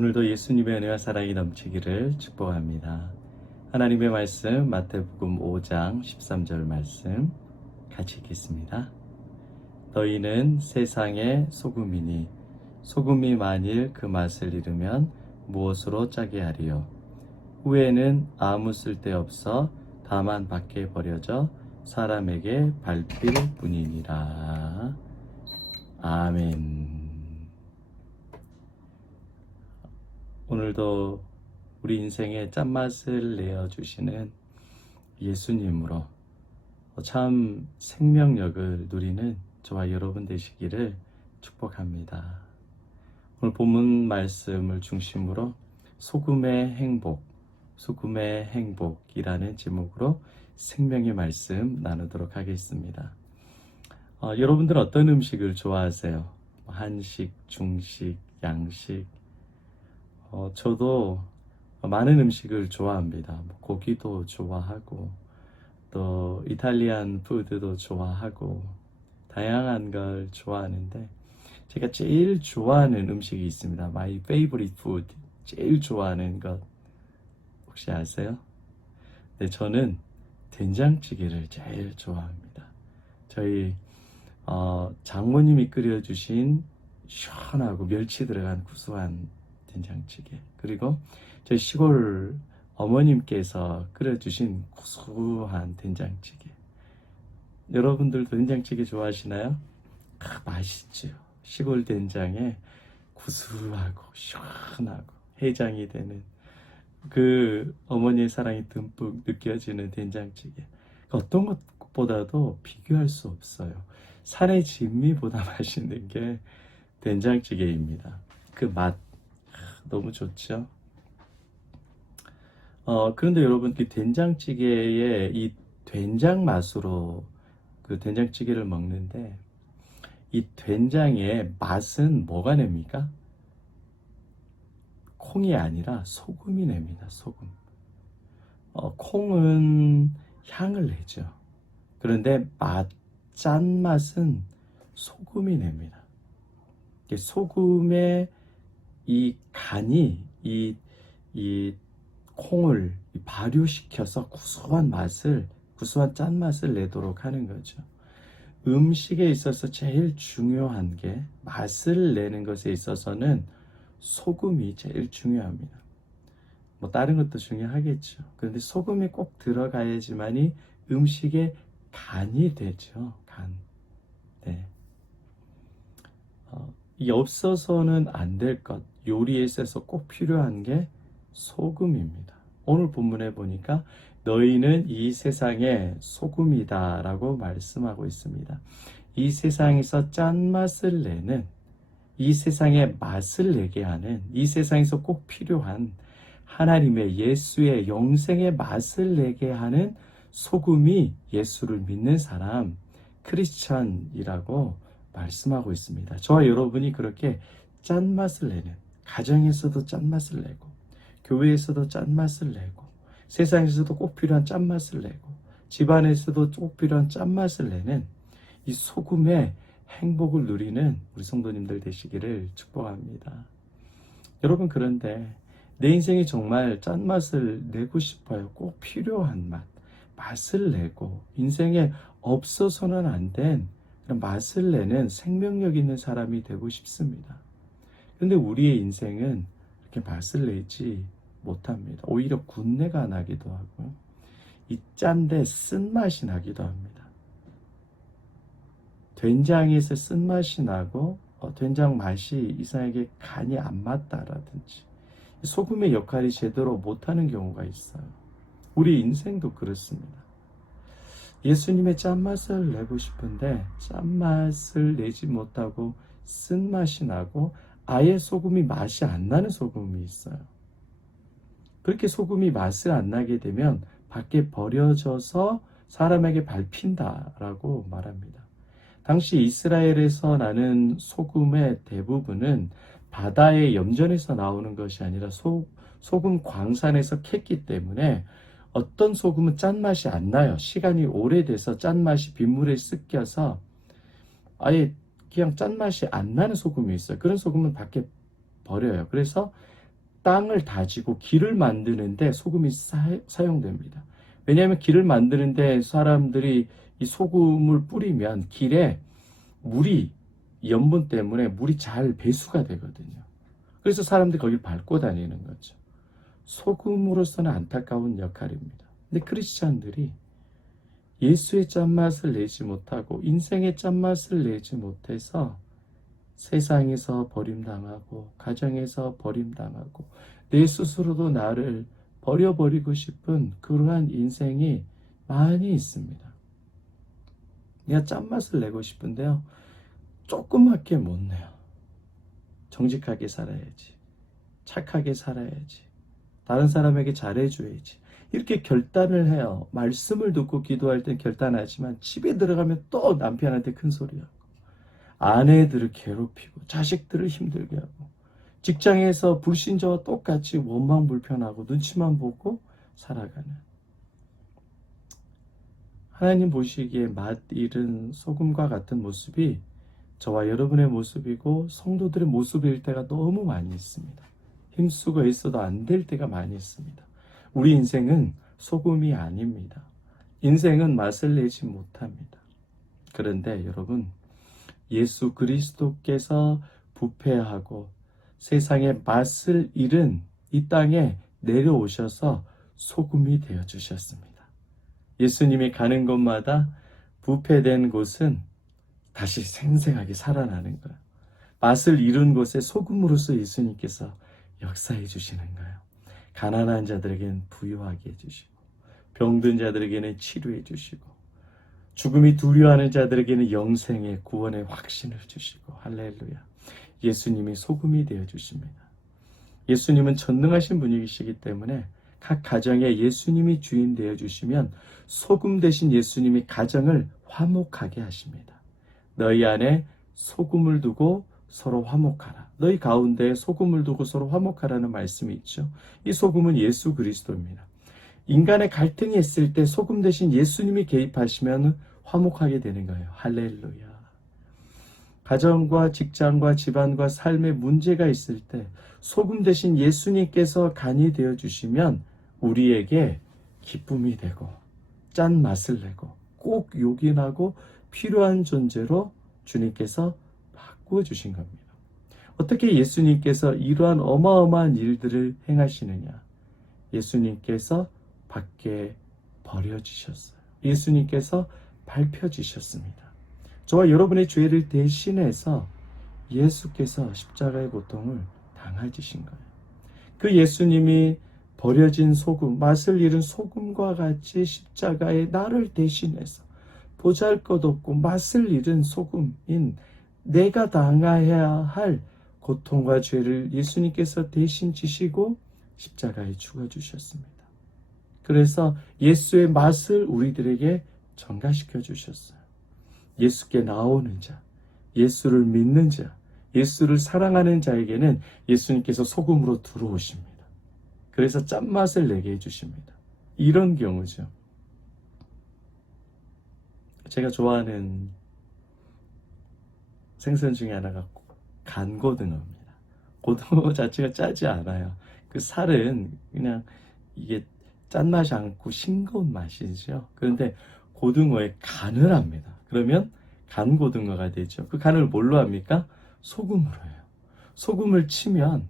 오늘도 예수님의 은혜와 사랑이 넘치기를 축복합니다. 하나님의 말씀 마태복음 5장 13절 말씀 같이 읽겠습니다. 너희는 세상의 소금이니 소금이 만일 그 맛을 잃으면 무엇으로 짜게 하리요? 후에는 아무 쓸데없어 다만 밖에 버려져 사람에게 밟힐 뿐이니라. 아멘. 오늘도 우리 인생에 짠맛을 내어주시는 예수님으로 참 생명력을 누리는 저와 여러분 되시기를 축복합니다. 오늘 본문 말씀을 중심으로 소금의 행복이라는 제목으로 생명의 말씀 나누도록 하겠습니다. 여러분들은 어떤 음식을 좋아하세요? 한식, 중식, 양식? 저도 많은 음식을 좋아합니다. 고기도 좋아하고 또 이탈리안 푸드도 좋아하고 다양한 걸 좋아하는데 제가 제일 좋아하는 음식이 있습니다. My favorite food. 제일 좋아하는 것 혹시 아세요? 네, 저는 된장찌개를 제일 좋아합니다. 저희 장모님이 끓여주신 시원하고 멸치 들어간 구수한 된장찌개, 그리고 저희 시골 어머님께서 끓여주신 구수한 된장찌개. 여러분들도 된장찌개 좋아하시나요? 맛있죠. 시골 된장에 구수하고 시원하고 해장이 되는 그 어머니의 사랑이 듬뿍 느껴지는 된장찌개. 어떤 것보다도 비교할 수 없어요. 산의 진미보다 맛있는 게 된장찌개입니다. 그 맛 너무 좋죠. 그런데 여러분, 그 된장찌개의 이 된장 맛으로 그 된장찌개를 먹는데 이 된장의 맛은 뭐가 냅니까? 콩이 아니라 소금이 냅니다. 소금. 콩은 향을 내죠. 그런데 짠맛은 소금이 냅니다. 소금의 이 간이 이 콩을 발효시켜서 구수한 짠맛을 내도록 하는 거죠. 음식에 있어서 제일 중요한 게 맛을 내는 것에 있어서는 소금이 제일 중요합니다. 다른 것도 중요하겠죠. 그런데 소금이 꼭 들어가야지만이 음식의 간이 되죠. 간. 네. 이 없어서는 안 될 것, 요리에 있어서 꼭 필요한 게 소금입니다. 오늘 본문에 보니까 너희는 이 세상의 소금이다 라고 말씀하고 있습니다. 이 세상에서 짠맛을 내는, 이 세상의 맛을 내게 하는, 이 세상에서 꼭 필요한 하나님의 예수의 영생의 맛을 내게 하는 소금이 예수를 믿는 사람, 크리스천이라고 말씀하고 있습니다. 저와 여러분이 그렇게 짠맛을 내는, 가정에서도 짠맛을 내고 교회에서도 짠맛을 내고 세상에서도 꼭 필요한 짠맛을 내고 집안에서도 꼭 필요한 짠맛을 내는 이 소금의 행복을 누리는 우리 성도님들 되시기를 축복합니다. 여러분, 그런데 내 인생에 정말 짠맛을 내고 싶어요. 꼭 필요한 맛을 내고 인생에 없어서는 안 된 맛을 내는 생명력 있는 사람이 되고 싶습니다. 그런데 우리의 인생은 이렇게 맛을 내지 못합니다. 오히려 군내가 나기도 하고요. 이 짠데 쓴맛이 나기도 합니다. 된장에서 쓴맛이 나고 된장 맛이 이상하게 간이 안 맞다라든지 소금의 역할이 제대로 못하는 경우가 있어요. 우리 인생도 그렇습니다. 예수님의 짠맛을 내고 싶은데 짠맛을 내지 못하고 쓴맛이 나고 아예 소금이 맛이 안 나는 소금이 있어요. 그렇게 소금이 맛을 안 나게 되면 밖에 버려져서 사람에게 밟힌다라고 말합니다. 당시 이스라엘에서 나는 소금의 대부분은 바다의 염전에서 나오는 것이 아니라 소금 광산에서 캤기 때문에 어떤 소금은 짠맛이 안 나요. 시간이 오래돼서 짠맛이 빗물에 섞여서 아예 그냥 짠맛이 안 나는 소금이 있어요. 그런 소금은 밖에 버려요. 그래서 땅을 다지고 길을 만드는데 소금이 사용됩니다. 왜냐하면 길을 만드는데 사람들이 이 소금을 뿌리면 길에 물이 염분 때문에 물이 잘 배수가 되거든요. 그래서 사람들이 거길 밟고 다니는 거죠. 소금으로서는 안타까운 역할입니다. 근데 크리스찬들이 예수의 짠맛을 내지 못하고 인생의 짠맛을 내지 못해서 세상에서 버림당하고 가정에서 버림당하고 내 스스로도 나를 버려버리고 싶은 그러한 인생이 많이 있습니다. 내가 짠맛을 내고 싶은데요. 조그맣게 못 내요. 정직하게 살아야지. 착하게 살아야지. 다른 사람에게 잘해줘야지. 이렇게 결단을 해요. 말씀을 듣고 기도할 땐 결단하지만 집에 들어가면 또 남편한테 큰 소리하고 아내들을 괴롭히고 자식들을 힘들게 하고 직장에서 불신자와 똑같이 원망불편하고 눈치만 보고 살아가는 하나님 보시기에 맛 잃은 소금과 같은 모습이 저와 여러분의 모습이고 성도들의 모습일 때가 너무 많이 있습니다. 힘쓰고 애써도 안 될 때가 많이 있습니다. 우리 인생은 소금이 아닙니다. 인생은 맛을 내지 못합니다. 그런데 여러분, 예수 그리스도께서 부패하고 세상의 맛을 잃은 이 땅에 내려오셔서 소금이 되어 주셨습니다. 예수님이 가는 곳마다 부패된 곳은 다시 생생하게 살아나는 거예요. 맛을 잃은 곳에 소금으로서 예수님께서 역사해 주시는 거예요. 가난한 자들에게는 부유하게 해주시고 병든 자들에게는 치료해 주시고 죽음이 두려워하는 자들에게는 영생의 구원의 확신을 주시고 할렐루야. 예수님이 소금이 되어 주십니다. 예수님은 전능하신 분이시기 때문에 각 가정에 예수님이 주인 되어 주시면 소금 대신 예수님이 가정을 화목하게 하십니다. 너희 안에 소금을 두고 서로 화목하라. 너희 가운데 소금을 두고 서로 화목하라는 말씀이 있죠. 이 소금은 예수 그리스도입니다. 인간의 갈등이 있을 때 소금 대신 예수님이 개입하시면 화목하게 되는 거예요. 할렐루야. 가정과 직장과 집안과 삶에 문제가 있을 때 소금 대신 예수님께서 간이 되어 주시면 우리에게 기쁨이 되고 짠 맛을 내고 꼭 요긴하고 필요한 존재로 주님께서 바꾸어 주신 겁니다. 어떻게 예수님께서 이러한 어마어마한 일들을 행하시느냐? 예수님께서 밖에 버려지셨어요. 예수님께서 밟혀지셨습니다. 저와 여러분의 죄를 대신해서 예수께서 십자가의 고통을 당하시신 거예요. 그 예수님이 버려진 소금, 맛을 잃은 소금과 같이 십자가에 나를 대신해서 보잘것없고 맛을 잃은 소금인 내가 당해야 할 고통과 죄를 예수님께서 대신 지시고 십자가에 죽어주셨습니다. 그래서 예수의 맛을 우리들에게 전가시켜 주셨어요. 예수께 나오는 자, 예수를 믿는 자, 예수를 사랑하는 자에게는 예수님께서 소금으로 들어오십니다. 그래서 짠맛을 내게 해주십니다. 이런 경우죠. 제가 좋아하는 생선 중에 하나가 간고등어입니다. 고등어 자체가 짜지 않아요. 그 살은 그냥 이게 짠맛이 않고 싱거운 맛이죠. 그런데 고등어에 간을 합니다. 그러면 간고등어가 되죠. 그 간을 뭘로 합니까? 소금으로 해요. 소금을 치면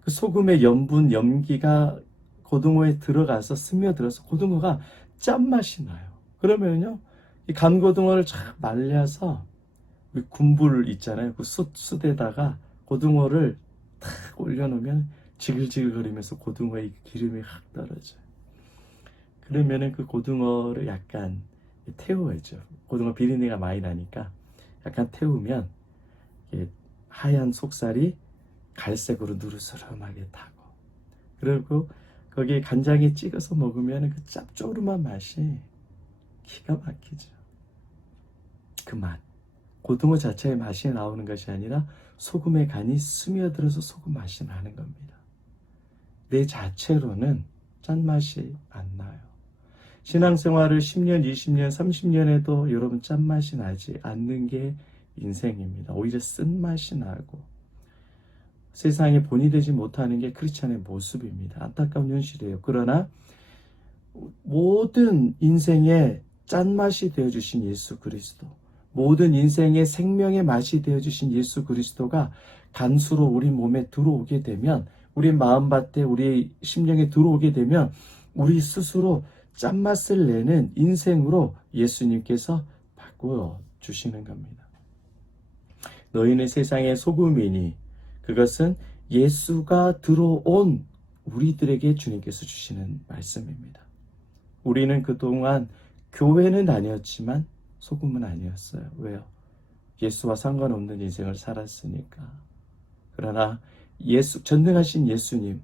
그 소금의 염분, 염기가 고등어에 들어가서 스며들어서 고등어가 짠맛이 나요. 그러면요, 이 간고등어를 쫙 말려서 군불 있잖아요. 그 숯에다가 고등어를 탁 올려놓으면 지글지글거리면서 고등어의 기름이 확 떨어져요. 그러면은 그 고등어를 약간 태워야죠. 고등어 비린내가 많이 나니까 약간 태우면 하얀 속살이 갈색으로 누르스름하게 타고, 그리고 거기에 간장에 찍어서 먹으면 그 짭조름한 맛이 기가 막히죠. 그 맛, 고등어 자체의 맛이 나오는 것이 아니라 소금의 간이 스며들어서 소금 맛이 나는 겁니다. 내 자체로는 짠맛이 안 나요. 신앙생활을 10년, 20년, 30년 해도 여러분 짠맛이 나지 않는 게 인생입니다. 오히려 쓴맛이 나고 세상에 본이 되지 못하는 게 크리스찬의 모습입니다. 안타까운 현실이에요. 그러나 모든 인생의 짠맛이 되어주신 예수 그리스도, 모든 인생의 생명의 맛이 되어주신 예수 그리스도가 간수로 우리 몸에 들어오게 되면, 우리 마음밭에 우리 심령에 들어오게 되면 우리 스스로 짠맛을 내는 인생으로 예수님께서 바꾸어 주시는 겁니다. 너희는 세상의 소금이니, 그것은 예수가 들어온 우리들에게 주님께서 주시는 말씀입니다. 우리는 그동안 교회는 아니었지만 소금은 아니었어요. 왜요? 예수와 상관없는 인생을 살았으니까. 그러나 전능하신 예수님,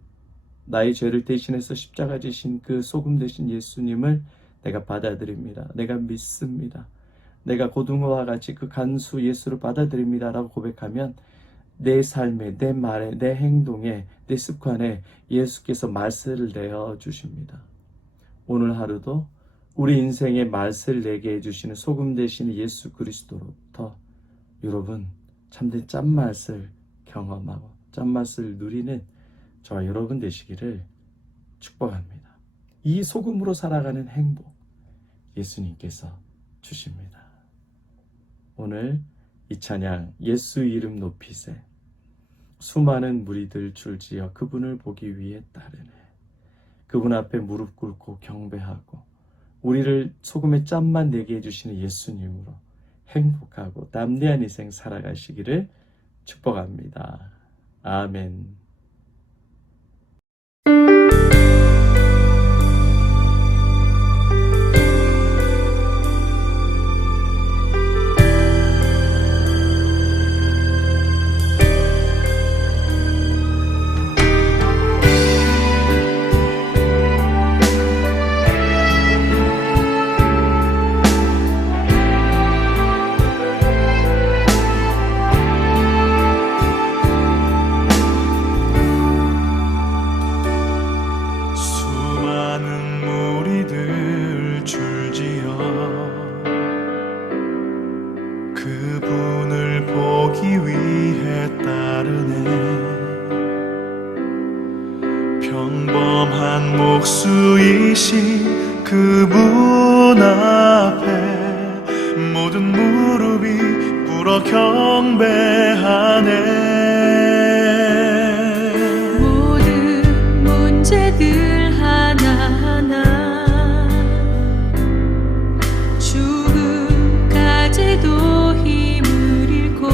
나의 죄를 대신해서 십자가 지신 그 소금 되신 예수님을 내가 받아들입니다. 내가 믿습니다. 내가 고등어와 같이 그 간수 예수를 받아들입니다 라고 고백하면 내 삶에, 내 말에, 내 행동에, 내 습관에 예수께서 말세를 내어 주십니다. 오늘 하루도 우리 인생에 말세를 내게 해주시는 소금 되시는 예수 그리스도로부터 여러분 참된 짠맛을 경험하고 짠맛을 누리는 저와 여러분 되시기를 축복합니다. 이 소금으로 살아가는 행복 예수님께서 주십니다. 오늘 이 찬양 예수 이름 높이세, 수많은 무리들 줄지어 그분을 보기 위해 따르네. 그분 앞에 무릎 꿇고 경배하고 우리를 소금의 짠만 내게 해주시는 예수님으로 행복하고 담대한 인생 살아가시기를 축복합니다. 아멘. 그분을 보기 위해 따르네. 평범한 목수이신 그분 앞에 모든 무릎이 꿇어 경배하네. 모든 문제들 하나하나 죽음까지도 힘을 잃고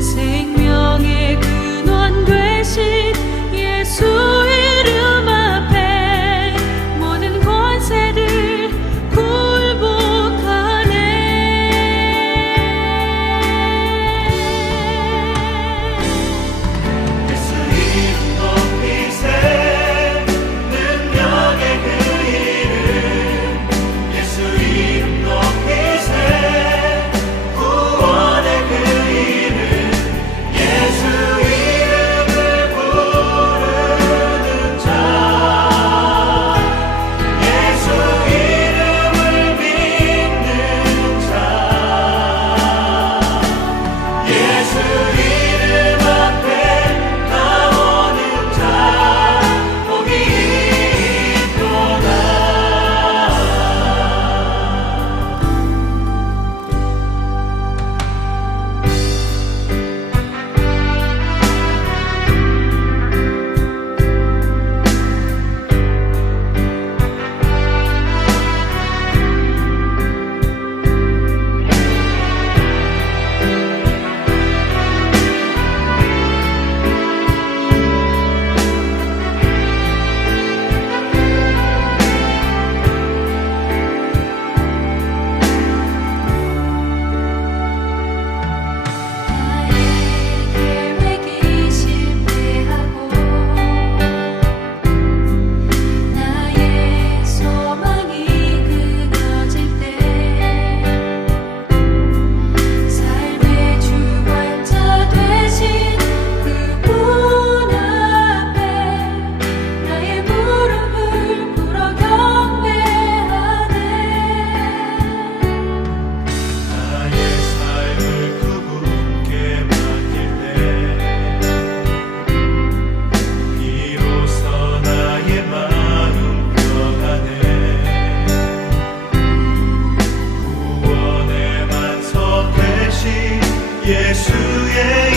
생명의 근원 되신 예수 이름 앞에 모든 권세들 굴복하네. 예수의